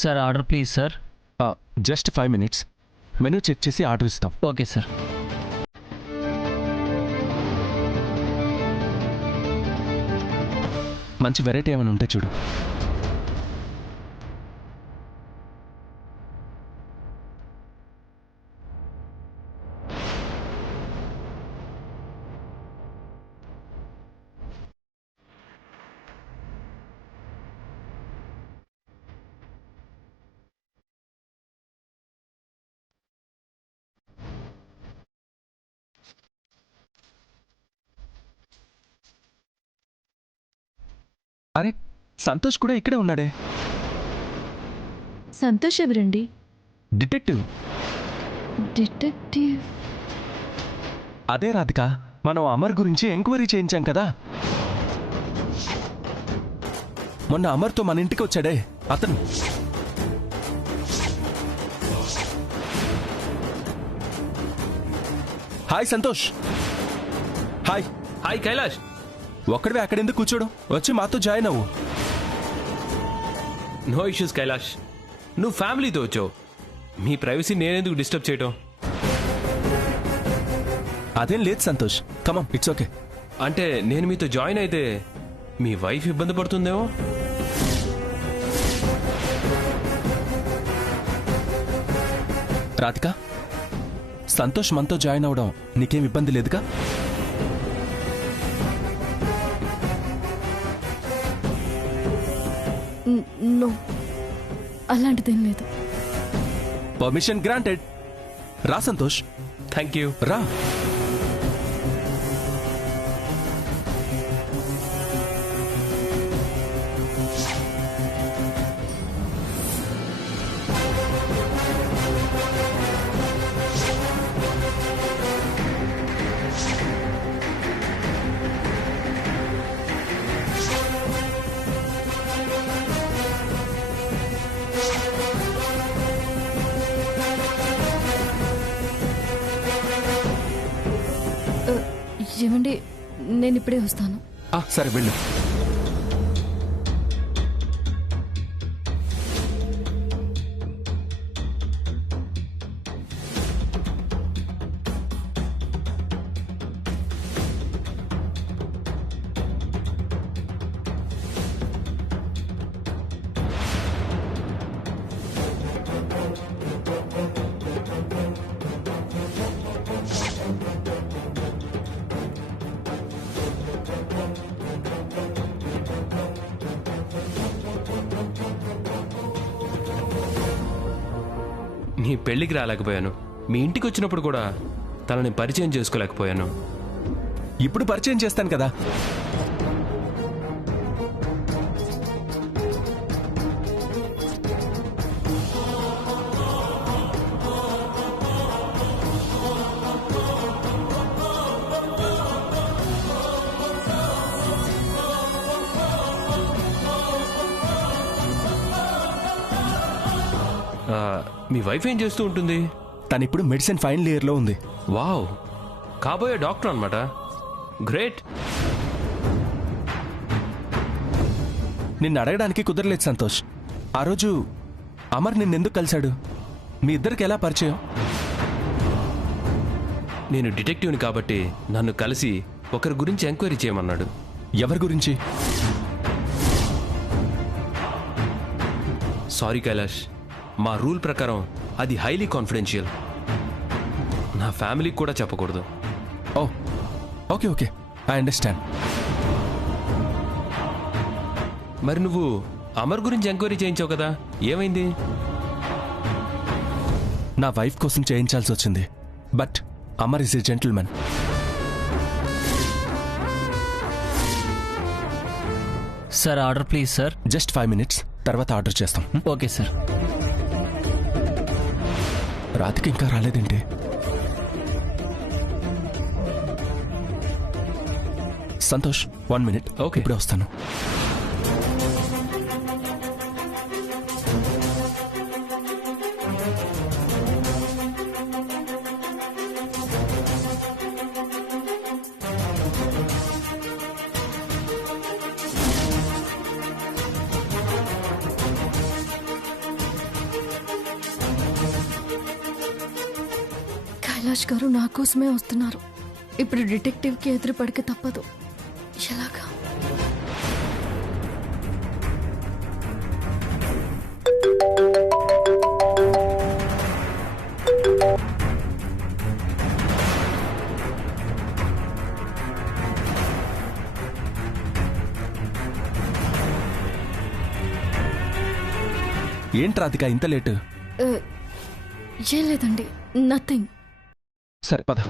Sir order please sir. Just 5 minutes. Menu check చేసి order ఇస్తాం. Okay sir. మంచి variety ఏమైనా ఉంటే చూడు. అరే, సంతోష్ కూడా ఇక్కడే ఉన్నాడే. సంతోష్ ఎవరండి? డిటెక్టివ్. డిటెక్టివ్? అదే రాధిక, మనం అమర్ గురించి ఎంక్వైరీ చేయించాం కదా. మొన్న అమర్తో మన ఇంటికి వచ్చాడే అతను. Hi Santosh. Hi. Hi Kailash. ఒక్కడివే అక్కడెందుకు కూర్చోడు? వచ్చి మాతో జాయిన్ అవ్వు. నో ఇష్యూస్ కైలాష్, నువ్వు ఫ్యామిలీతో వచ్చావు, మీ ప్రైవసీ నేనెందుకు డిస్టర్బ్ చేయటం? అదేం లేదు సంతోష్, కమన్, ఇట్స్ ఓకే. అంటే నేను మీతో జాయిన్ అయితే మీ వైఫ్ ఇబ్బంది పడుతుందేమో. రాధిక, సంతోష్ మనతో జాయిన్ అవడం నీకేం ఇబ్బంది లేదుగా? నో, అలాంటిదేం లేదు. Permission granted. రా సంతోష్. Thank you. రా. ఏమండి, నేను ఇప్పుడే వస్తాను. సరే వెళ్ళు. నీ పెళ్లికి రాలేకపోయాను, మీ ఇంటికి వచ్చినప్పుడు కూడా తనని పరిచయం చేసుకోలేకపోయాను. ఇప్పుడు పరిచయం చేస్తాను కదా. మీ వైఫ్ ఏం చేస్తూ ఉంటుంది? తను ఇప్పుడు మెడిసిన్ ఫైనల్ ఇయర్ లో ఉంది. వావ్, కాబోయే డాక్టర్ అనమాట. గ్రేట్. నిన్ను అడగడానికి కుదరలేదు సంతోష్. ఆ రోజు అమర్ నిన్నెందుకు కలిశాడు? మీ ఇద్దరికి ఎలా పరిచయం? నేను డిటెక్టివ్ని కాబట్టి నన్ను కలిసి ఒకరి గురించి ఎంక్వైరీ చేయమన్నాడు. ఎవరి గురించి? సారీ కైలాష్, మా రూల్ ప్రకారం అది హైలీ కాన్ఫిడెన్షియల్. నా ఫ్యామిలీకి కూడా చెప్పకూడదు. ఓ, ఓకే ఓకే, ఐ అండర్స్టాండ్. మరి నువ్వు అమర్ గురించి ఎంక్వైరీ చేయించావు కదా, ఏమైంది? నా వైఫ్ కోసం చేయించాల్సి వచ్చింది. But Amar is a gentleman. Sir order please sir. Just 5 minutes, తర్వాత ఆర్డర్ చేస్తాం. Okay sir. రాత్రికి ఇంకా రాలేదేంటి? సంతోష్, 1 minute. ఓకే. ఇప్పుడే వస్తాను. కైలాష్ గారు నా కోసమే వస్తున్నారు. ఇప్పుడు డిటెక్టివ్కి ఎదురు పడిక తప్పదు. ఎలాగా? ఏంటి రాధిక ఇంత లేటు? ఆ, ఏం లేదండి, నథింగ్. సరే పద.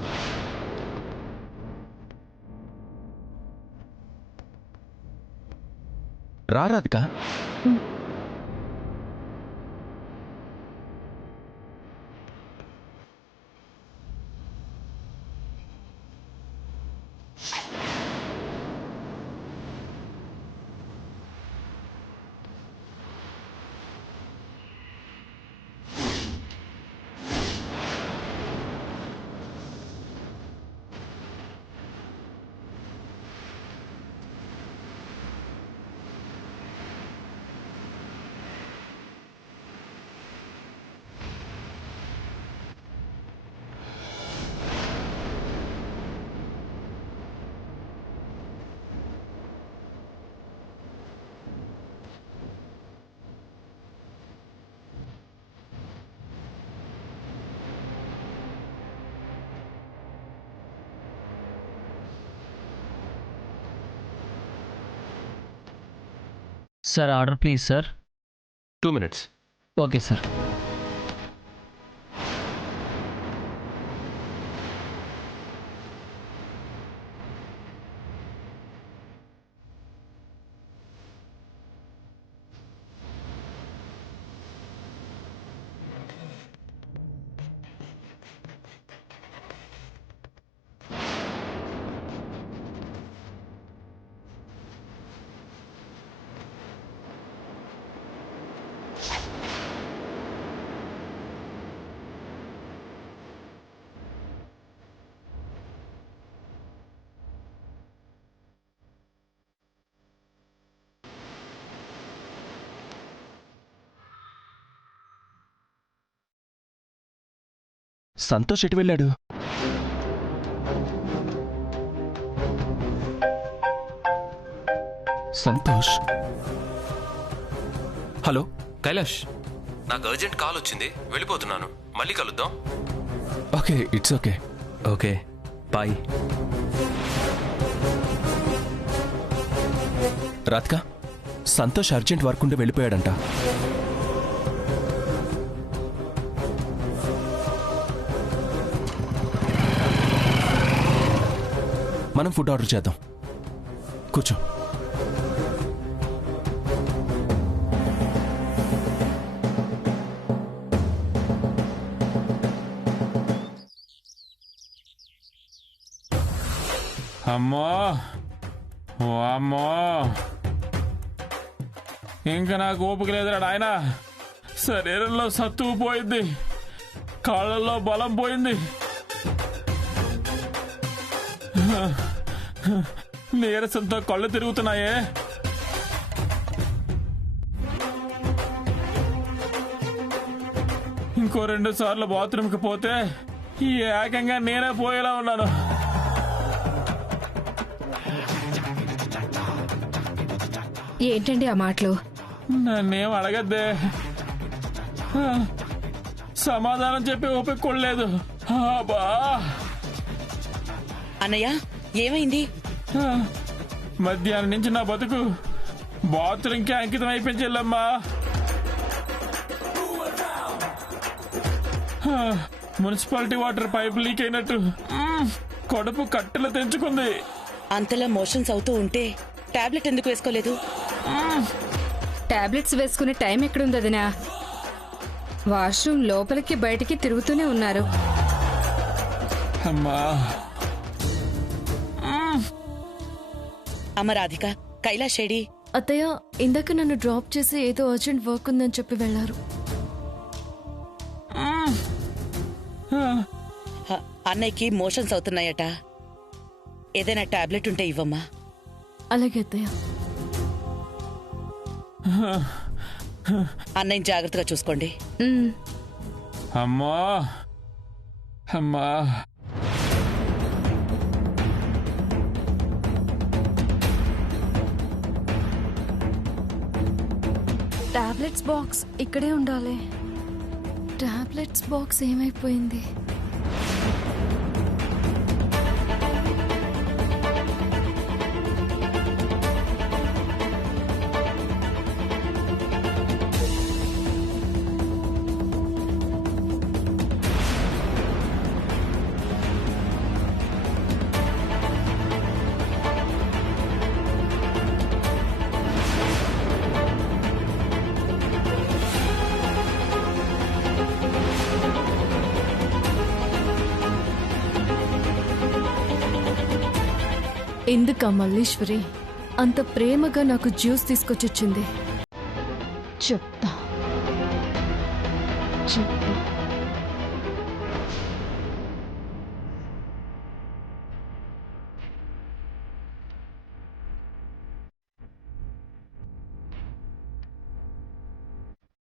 రా Radhika. Sir order please sir. 2 minutes. Okay sir. Santosh ఎటు వెళ్ళాడు? సంతోష్. హలో కైలాష్, నాకు అర్జెంట్ కాల్ వచ్చింది, వెళ్ళిపోతున్నాను. మళ్ళీ కలుద్దాం. Okay, it's okay. Okay, bye. Radhika, Santosh urgent work ఉండి వెళ్ళిపోయాడంట. మనం ఫుడ్ ఆర్డర్ చేద్దాం. కూర్చో. అమ్మో, ఓ అమ్మో, ఇంకా నాకు ఓపిక లేదురా నాయనా. శరీరంలో సత్తువు పోయింది, కాళ్ళల్లో బలం పోయింది, నీరసంతో కళ్ళు తిరుగుతున్నాయే. ఇంకో 2 సార్లు బాత్రూమ్కి పోతే ఈ ఏకంగా నేనే పోయేలా ఉన్నాను. ఏంటండి ఆ మాటలు? నన్నేం అడగద్దే, సమాధానం చెప్పి ఓపిక కొడలేదు. బా అన్నయ్య, ఏమైంది? మధ్యాహ్నం నుంచి నా బతుకు బాత్రూమ్కి అంకితం అయిపోయింది చెల్లమ్మా. మున్సిపాలిటీ వాటర్ పైప్ లీక్ అయినట్టు కడుపు కట్టెలు తెంచుకుంది. అంతలా మోషన్స్ అవుతూ ఉంటే టాబ్లెట్ ఎందుకు వేసుకోలేదు? టాబ్లెట్స్ వేసుకునే టైం ఎక్కడుంది వదినా? వాష్రూమ్ లోపలికి బయటికి తిరుగుతూనే ఉన్నారు. అమ్మా, అమ్మ రాధిక, కైలాష్ ఏడి? అత్తయ్య ఇందాక నన్ను డ్రాప్ చేసి ఏదో అర్జెంట్ వర్క్ ఉందని చెప్పి వెళ్లారు. అన్నయ్యకి మోషన్స్ అవుతున్నాయట. ఏదైనా టాబ్లెట్ ఉంటే ఇవ్వమ్మా. అలాగే అత్తయ్య. అన్నయ్య జాగ్రత్తగా చూసుకోండి. ఉమ్, అమ్మా, అమ్మా టాబ్లెట్స్ బాక్స్ ఇక్కడే ఉండాలి. టాబ్లెట్స్ బాక్స్ ఏమైపోయింది? ఎందుకా మల్లీశ్వరి అంత ప్రేమగా నాకు జ్యూస్ తీసుకొచ్చిచ్చింది? చెప్తా.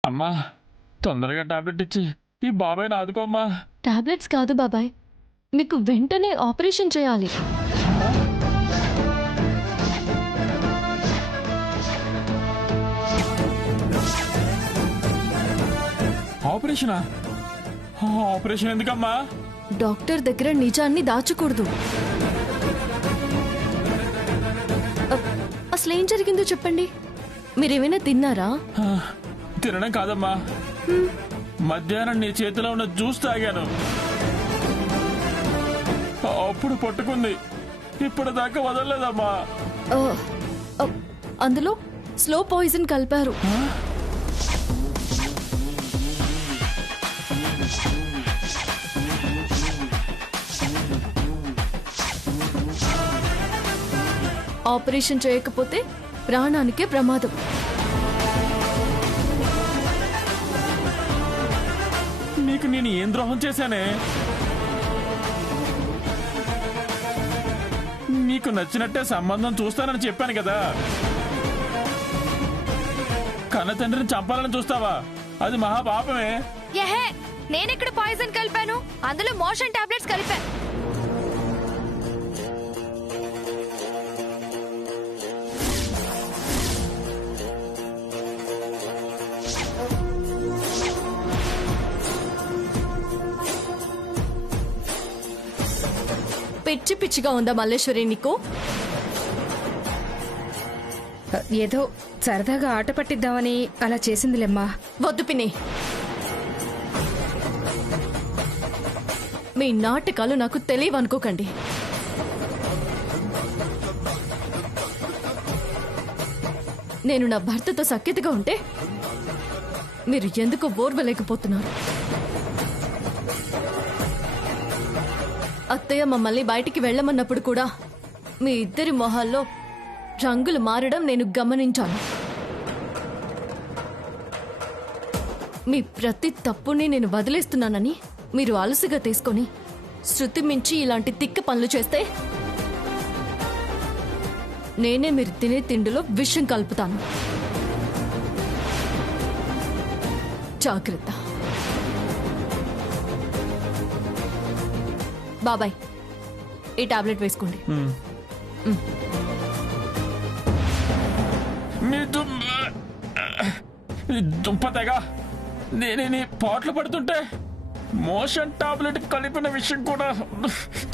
అమ్మా తొందరగా టాబ్లెట్ ఇచ్చి ఈ బాబాయ్ని ఆదుకోమ్మా. టాబ్లెట్స్ కాదు బాబాయ్, మీకు వెంటనే ఆపరేషన్ చేయాలి. ఆపరేషనా? ఆపరేషన్ ఎందుకమ్మా? డాక్టర్ దగ్గర నిజాన్ని దాచకూడదు. అసలేం జరిగిందో చెప్పండి. మీరేమైనా తిన్నారా? తినడం కాదమ్మా, మధ్యాహ్నం నీ చేతిలో ఉన్న జ్యూస్ తాగాను, అప్పుడు పట్టుకుంది. ఇప్పుడు దాకా వదలలేదమ్మా. అందులో స్లో పాయిజన్ కలిపారు. ఆపరేషన్ చేయకపోతే ప్రాణానికే ప్రమాదం. నీకు నేను ఏం ద్రోహం చేశానే? నీకు నచ్చినట్టే సంబంధం చూస్తానని చెప్పాను కదా. కన్న తండ్రిని చంపాలని చూస్తావా? అది మహాపాపమే. నేనెక్కడ పాయిజన్ కలిపాను? అందులో మోషన్ టాబ్లెట్స్ కలిపాను. పిచ్చి పిచ్చిగా ఉందా మల్లేశ్వరి నీకు? ఏదో సరదాగా ఆట పట్టిద్దామని అలా చేసిందిలేమ్మా. వద్దు పిన్ని, మీ నాటకాలు నాకు తెలియవనుకోకండి. నేను నా భర్తతో సఖ్యతగా ఉంటే మీరు ఎందుకు ఓర్వలేకపోతున్నారు? అత్తయ్య మమ్మల్ని బయటికి వెళ్ళమన్నప్పుడు కూడా మీ ఇద్దరి మొహాల్లో రంగులు మారడం నేను గమనించాను. మీ ప్రతి తప్పుని నేను వదిలేస్తున్నానని మీరు అలసిగా తీసుకొని శృతి మించి ఇలాంటి తిక్క పనులు చేస్తే నేనే మీరు తినే తిండిలో విషం కలుపుతాను. జాగ్రత్త. బాబాయ్, ఈ టాబ్లెట్ వేసుకోండి. మీ దుంపతగా నేనే పాటలు పడుతుంటే మోషన్ టాబ్లెట్ కలిపిన విషయం కూడా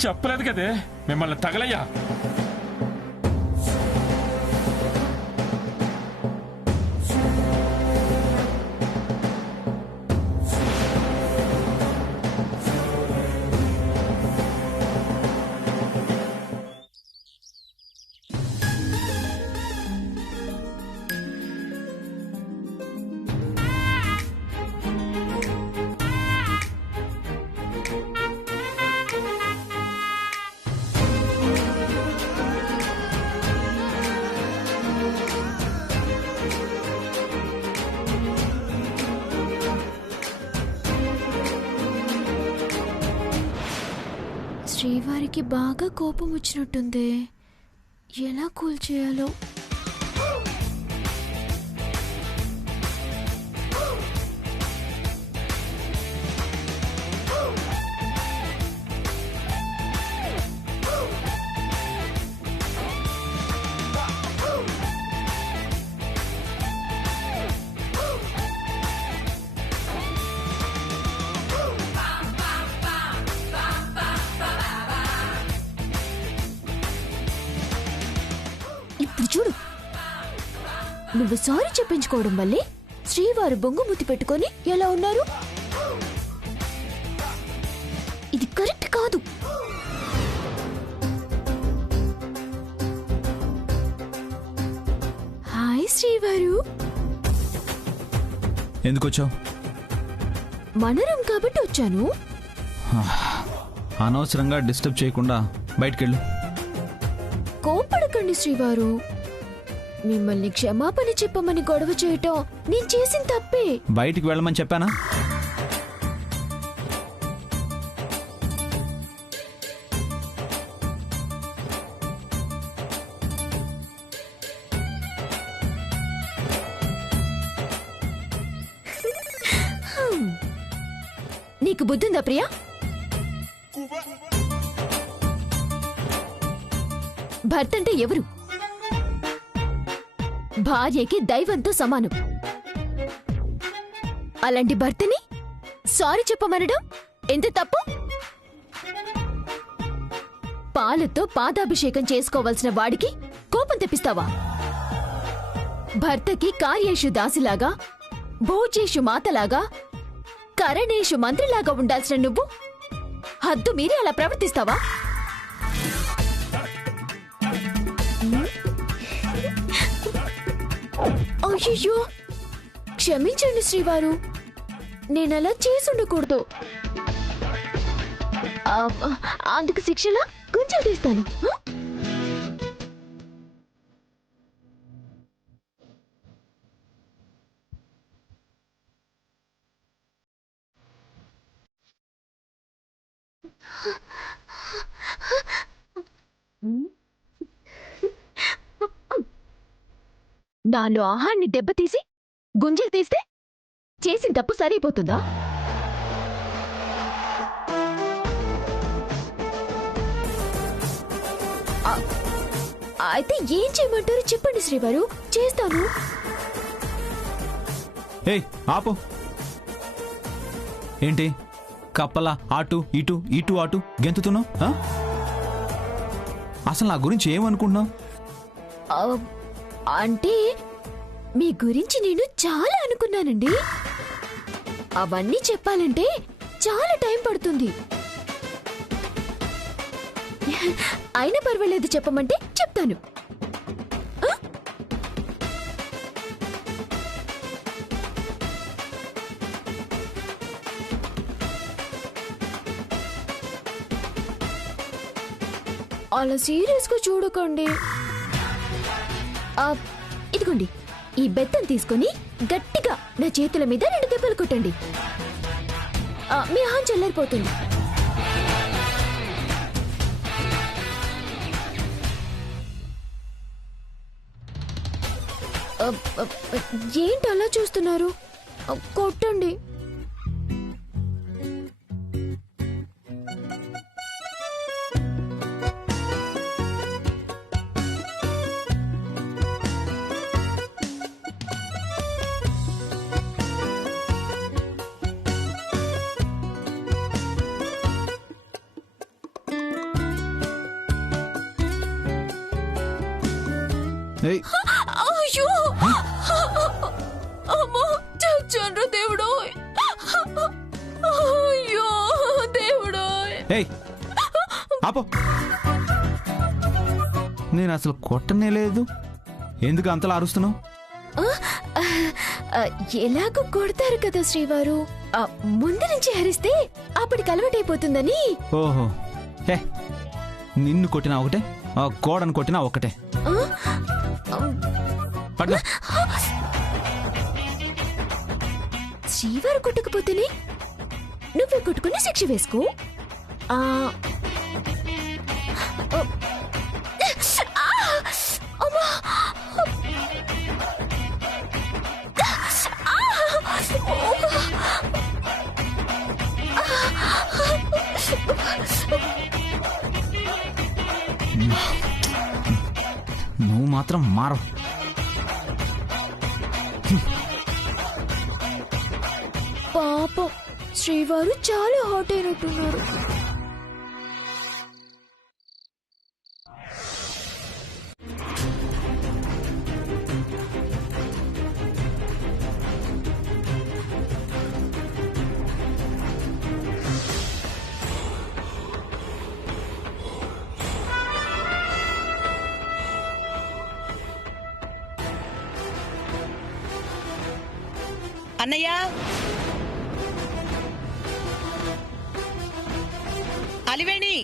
చెప్పలేదు కదే. మిమ్మల్ని తగలయ్యా. శ్రీవారికి బాగా కోపం వచ్చినట్టుంది. ఎలా కూల్ చేయాలో. నువ్వు సారీ చెప్పించుకోవడం వల్లే శ్రీవారు బొంగుమూతి పెట్టుకొని ఎలా ఉన్నారు? ఇది కరెక్ట్ కాదు. హాయ్ శ్రీవారు. ఎందుకు వచ్చావు? మనరం కాబట్టి వచ్చాను. అనవసరంగా డిస్టర్బ్ చేయకుండా బయటికెళ్ళు. కోపడకండి శ్రీవారు. మిమ్మల్ని క్షమాపణ చెప్పమని గొడవ చేయటం నేను చేసిన తప్పే. బయటికి వెళ్ళమని చెప్పానా? నీకు బుద్ధిందా ప్రియా? భర్త అంటే ఎవరు? భార్యకి దైవంతో సమానం. అలాంటి భర్తని సారీ చెప్పమనడం ఎంత తప్పు? పాలతో పాదాభిషేకం చేసుకోవాల్సిన వాడికి కోపం తెప్పిస్తావా? భర్తకి కార్యేషు దాసిలాగా, భోజేషు మాతలాగా, కరణేషు మంత్రిలాగా ఉండాల్సిన నువ్వు హద్దు మీరి అలా ప్రవర్తిస్తావా? అయ్యో, క్షమించండి శ్రీవారు, నేనలా చేసుండకూడదు. అందుకు శిక్షలా కొంచెం తీస్తాను. నాలో ఆహాన్ని దెబ్బతీసి గుంజలు తీస్తే చేసిన తప్పు సరిపోతుందా? అయితే ఏం చేయమంటారు చెప్పండి శ్రీవారు, చేస్తాను. ఏయ్ ఆపు. ఏంటి కప్పలా అటు ఇటు ఇటు అటు గెంతుతున్నావు? అసలు నా గురించి ఏమనుకుంటున్నావు? అంటే మీ గురించి నేను చాలా అనుకున్నానండి. అవన్నీ చెప్పాలంటే చాలా టైం పడుతుంది. అయినా పర్వాలేదు, చెప్పమంటే చెప్తాను. అలా సీరియస్ గా చూడకండి. ఇదిగోండి, ఈ బెత్తం తీసుకొని గట్టిగా నా చేతుల మీద 2 దెబ్బలు కొట్టండి. మీ ఆహం చల్లారిపోతుంది. ఏంటి అలా చూస్తున్నారు? కొట్టండి. అయ్యో, అమ్మో, చచ్చాను దేవుడు. అయ్యో దేవుడు. ఆపో. నేను అసలు కొట్టనే లేదు. ఎందుకు అంతలా అరుస్తున్నావు? ఎలాగో కొడతారు కదా శ్రీవారు, ముందు నుంచి హరిస్తే అప్పటికి అలవాటైపోతుందని. ఓహో, నిన్ను కొట్టినా ఒకటే, గోడను కొట్టినా ఒకటే. శ్రీవారు కొట్టకపోతేనే నువ్వే కొట్టుకుని శిక్ష వేసుకో. నువ్వు మాత్రం మారవు. పాపం శ్రీవారు చాలా హాట్ అయినట్టున్నారు. అన్నయ్య అలివేణి